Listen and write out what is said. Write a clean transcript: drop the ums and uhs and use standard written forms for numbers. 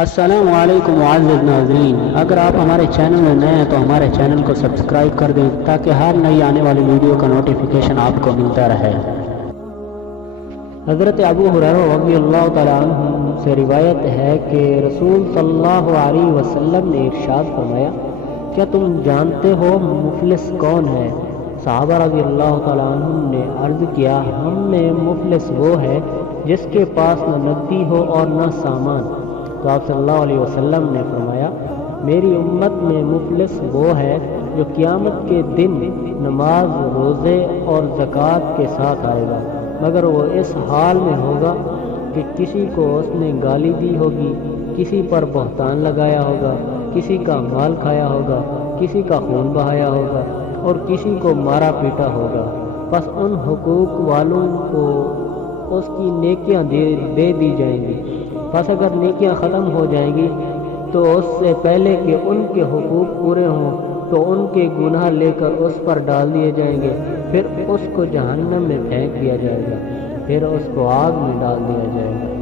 السلام علیکم معزز ناظرین، اگر آپ ہمارے چینل میں نئے ہیں تو ہمارے چینل کو سبسکرائب کر دیں تاکہ ہر نئی آنے والی ویڈیو کا نوٹیفیکیشن آپ کو ملتا رہے۔ حضرت ابو ہریرہ رضی اللہ تعالیٰ عنہ سے روایت ہے کہ رسول صلی اللہ علیہ وسلم نے ارشاد فرمایا، کیا تم جانتے ہو مفلس کون ہے؟ صحابہ رضی اللہ تعالیٰ عنہ نے عرض کیا، ہم میں مفلس وہ ہے جس کے پاس نہ نقدی ہو اور نہ سامان۔ تو آپ صلی اللہ علیہ وسلم نے فرمایا، میری امت میں مفلس وہ ہے جو قیامت کے دن نماز، روزے اور زکوٰۃ کے ساتھ آئے گا، مگر وہ اس حال میں ہوگا کہ کسی کو اس نے گالی دی ہوگی، کسی پر بہتان لگایا ہوگا، کسی کا مال کھایا ہوگا، کسی کا خون بہایا ہوگا اور کسی کو مارا پیٹا ہوگا۔ بس ان حقوق والوں کو اس کی نیکیاں دے دی جائیں گی۔ بس اگر نیکیاں ختم ہو جائیں گی تو اس سے پہلے کہ ان کے حقوق پورے ہوں تو ان کے گناہ لے کر اس پر ڈال دیے جائیں گے، پھر اس کو جہنم میں پھینک دیا جائے گا، پھر اس کو آگ میں ڈال دیا جائے گا۔